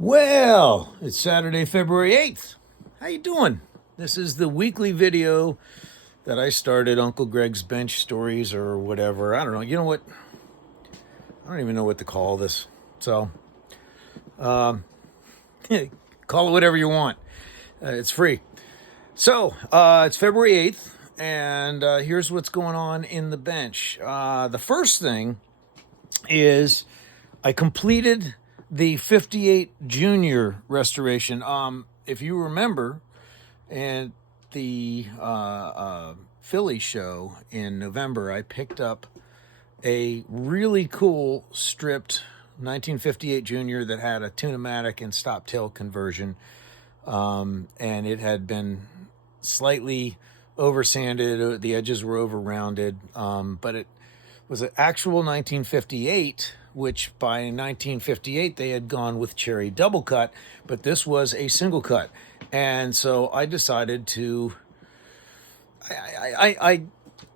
Well, it's Saturday, February 8th. How you doing? This is the weekly video that I started, Uncle Greg's Bench Stories or whatever. I don't know. You know what? I don't even know what to call this. So, call it whatever you want. It's free. So, it's February 8th, and here's what's going on in the bench. The first thing is I completed the 58 Junior restoration. If you remember, at the Philly show in November, I picked up a really cool stripped 1958 Junior that had a tune-o-matic and stop-tail conversion, and it had been slightly over-sanded. The edges were over-rounded, but it was an actual 1958, which by 1958 they had gone with cherry double cut, but this was a single cut. And so I decided to, I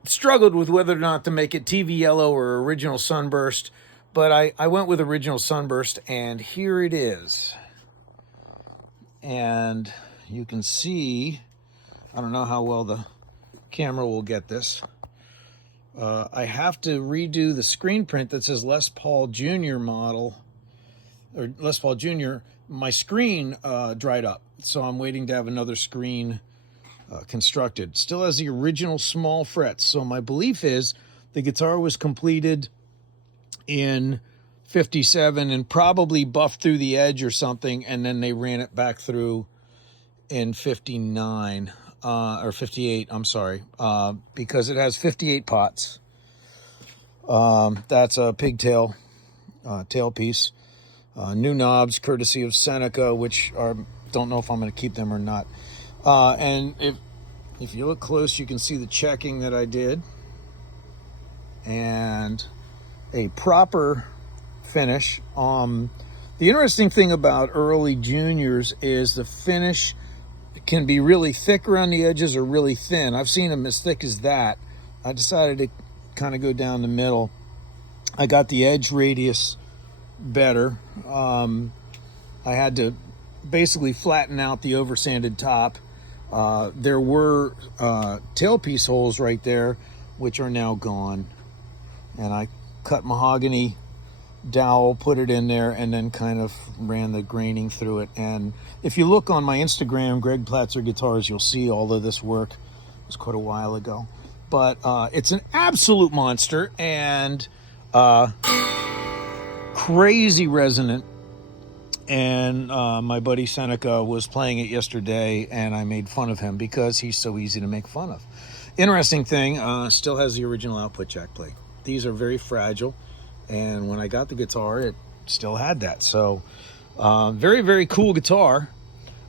struggled with whether or not to make it TV yellow or original sunburst, but I went with original sunburst, and here it is. And you can see, I don't know how well the camera will get this. I have to redo the screen print that says Les Paul Jr. model, or Les Paul Jr. My screen dried up, so I'm waiting to have another screen constructed. Still has the original small frets, so my belief is the guitar was completed in 57 and probably buffed through the edge or something, and then they ran it back through in 59. Or 58, I'm sorry, because it has 58 pots. That's a pigtail tailpiece. New knobs, courtesy of Seneca, which are, don't know if I'm going to keep them or not. And if you look close, you can see the checking that I did. And a proper finish. The interesting thing about early Juniors is the finish can be really thick around the edges or really thin. I've seen them as thick as that. I decided to kind of go down the middle. I got the edge radius better. I had to basically flatten out the oversanded top. There were tailpiece holes right there, which are now gone. And I cut mahogany dowel, put it in there, and then kind of ran the graining through it. And if you look on my Instagram, Greg Platzer Guitars, you'll see all of this work. It was quite a while ago, but it's an absolute monster and crazy resonant. And my buddy Seneca was playing it yesterday, and I made fun of him because he's so easy to make fun of. Interesting thing, still has the original output jack plate. These are very fragile, and when I got the guitar, it still had that. So very, very cool guitar.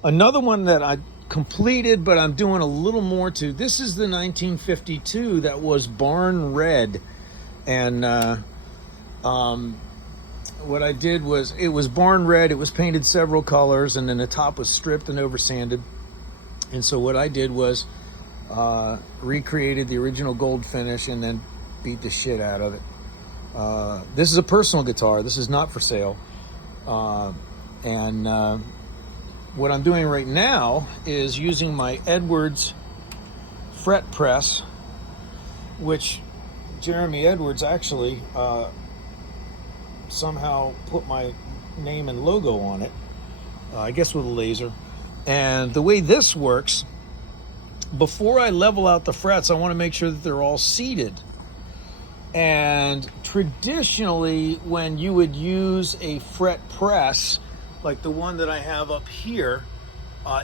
Another one that I completed, but I'm doing a little more to. This is the 1952 that was barn red. And what I did was, it was barn red. It was painted several colors, and then the top was stripped and oversanded. And so what I did was recreated the original gold finish and then beat the shit out of it. This is a personal guitar. This is not for sale. What I'm doing right now is using my Edwards fret press, which Jeremy Edwards actually somehow put my name and logo on it, I guess with a laser. And the way this works, before I level out the frets, I want to make sure that they're all seated. And traditionally, when you would use a fret press, like the one that I have up here,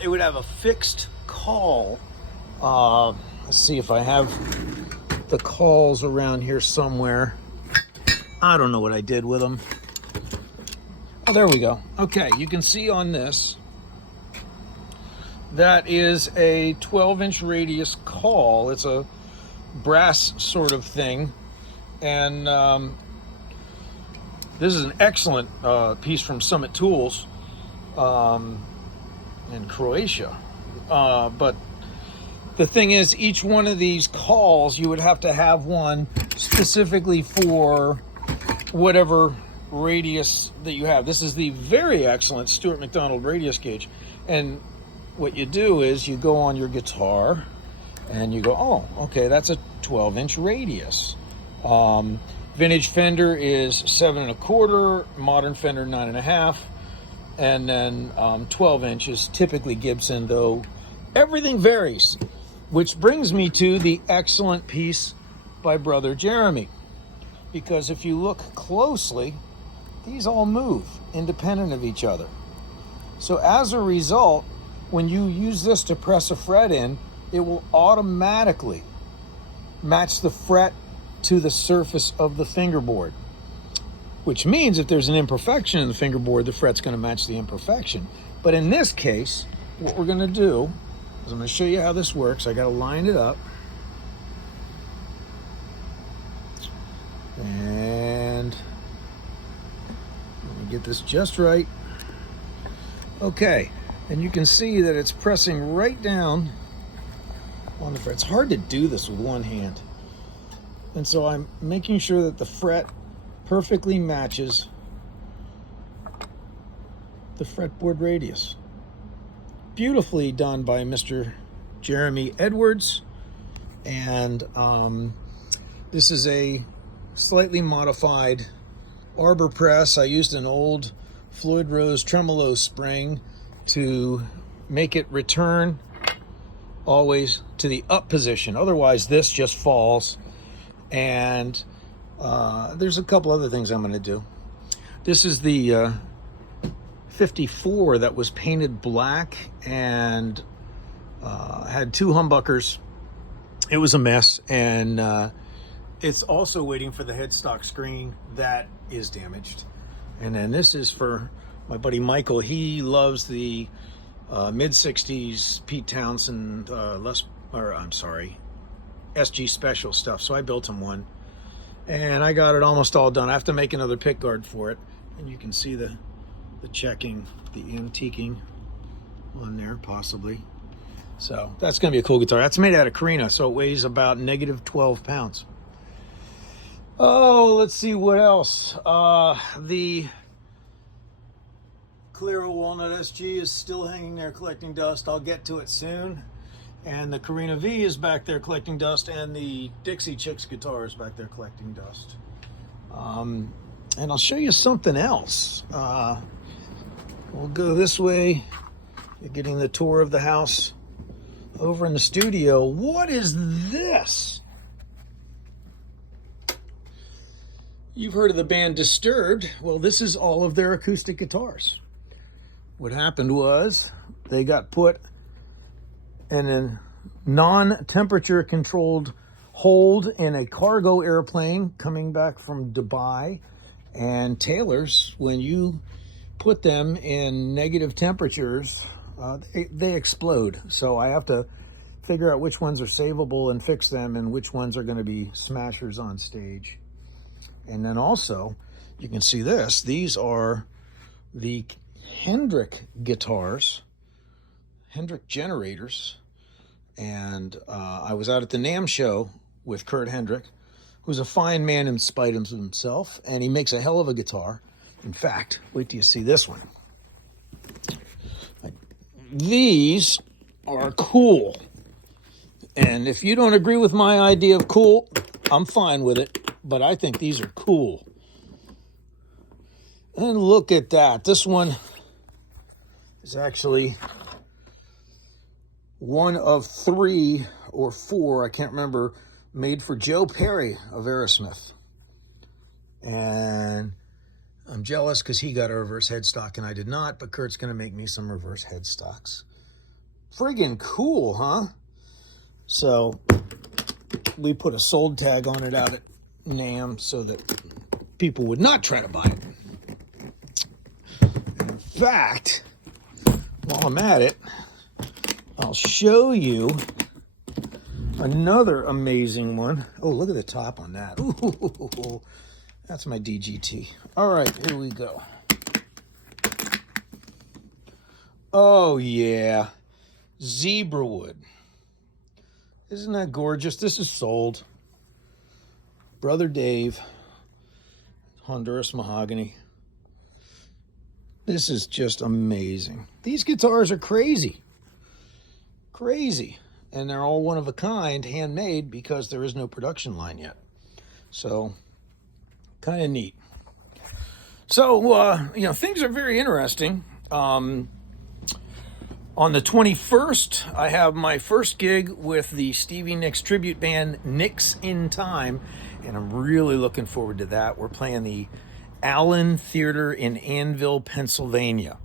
it would have a fixed caul. Let's see if I have the cauls around here somewhere. I don't know what I did with them. Oh, there we go. Okay, you can see on this, that is a 12-inch radius caul. It's a brass sort of thing. And this is an excellent piece from Summit Tools in Croatia. But the thing is, each one of these cauls, you would have to have one specifically for whatever radius that you have. This is the very excellent Stuart McDonald radius gauge. And what you do is you go on your guitar and you go, oh, okay, that's a 12-inch radius. Vintage Fender is 7 1/4, modern Fender 9 1/2, and then 12 inches, typically Gibson, though everything varies. Which brings me to the excellent piece by Brother Jeremy. Because if you look closely, these all move independent of each other. So as a result, when you use this to press a fret in, it will automatically match the fret to the surface of the fingerboard. Which means if there's an imperfection in the fingerboard, the fret's going to match the imperfection. But in this case, what we're going to do is I'm going to show you how this works. I got to line it up. And let me get this just right. Okay, and you can see that it's pressing right down on the fret. It's hard to do this with one hand. And so I'm making sure that the fret perfectly matches the fretboard radius. Beautifully done by Mr. Jeremy Edwards. And this is a slightly modified arbor press. I used an old Floyd Rose tremolo spring to make it return always to the up position. Otherwise, this just falls. And there's a couple other things I'm going to do. This is the 54 that was painted black and had 2 humbuckers. It was a mess, and it's also waiting for the headstock screen that is damaged. And then this is for my buddy Michael. He loves the mid-60s Pete Townsend SG Special stuff, so I built him one. And I got it almost all done. I have to make another pick guard for it. And you can see the checking, the antiquing on there, possibly. So that's going to be a cool guitar. That's made out of Carina, so it weighs about negative 12 pounds. Oh, let's see what else. The Clear Walnut SG is still hanging there collecting dust. I'll get to it soon. And the Carina V is back there collecting dust, and the Dixie Chicks guitar is back there collecting dust. And I'll show you something else. We'll go this way. You're getting the tour of the house. Over in the studio, what is this? You've heard of the band Disturbed. Well, this is all of their acoustic guitars. What happened was they got put in a non-temperature controlled hold in a cargo airplane coming back from Dubai. And tailors, when you put them in negative temperatures, they explode. So I have to figure out which ones are savable and fix them, and which ones are going to be smashers on stage. And then also, you can see this. These are the Hendrick guitars, Hendrick generators. And I was out at the NAMM show with Kurt Hendrick, who's a fine man in spite of himself, and he makes a hell of a guitar. In fact, wait till you see this one. These are cool. And if you don't agree with my idea of cool, I'm fine with it. But I think these are cool. And look at that. This one is actually one of 3 or 4, I can't remember, made for Joe Perry of Aerosmith. And I'm jealous because he got a reverse headstock and I did not, but Kurt's going to make me some reverse headstocks. Friggin' cool, huh? So we put a sold tag on it out at NAMM so that people would not try to buy it. In fact, while I'm at it, I'll show you another amazing one. Oh, look at the top on that. Ooh, that's my DGT. All right, here we go. Oh, yeah. Zebra wood. Isn't that gorgeous? This is sold. Brother Dave, Honduras mahogany. This is just amazing. These guitars are crazy. Crazy. And they're all one of a kind, handmade, because there is no production line yet. So, kind of neat. So, things are very interesting. On the 21st, I have my first gig with the Stevie Nicks tribute band, Nicks in Time, and I'm really looking forward to that. We're playing the Allen Theater in Annville, Pennsylvania.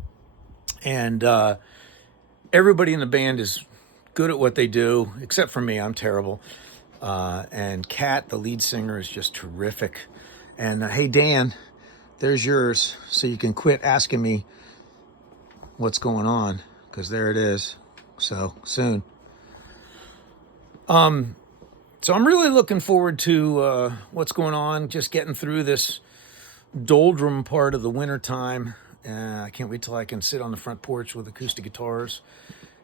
And everybody in the band is good at what they do, except for me. I'm terrible. And Kat, the lead singer, is just terrific. And hey, Dan, there's yours, so you can quit asking me what's going on, because there it is. So soon. So I'm really looking forward to what's going on, just getting through this doldrum part of the winter time. I can't wait till I can sit on the front porch with acoustic guitars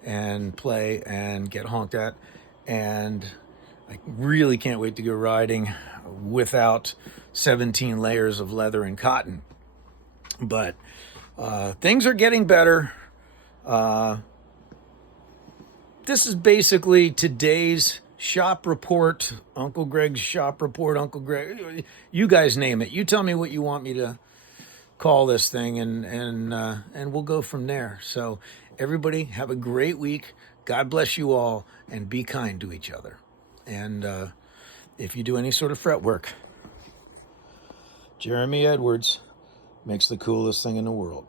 and play and get honked at. And I really can't wait to go riding without 17 layers of leather and cotton. But things are getting better. This is basically today's shop report, Uncle Greg's shop report, Uncle Greg. You guys name it. You tell me what you want me to call this thing, and we'll go from there. So everybody have a great week. God bless you all, and be kind to each other. And if you do any sort of fret work, Jeremy Edwards makes the coolest thing in the world.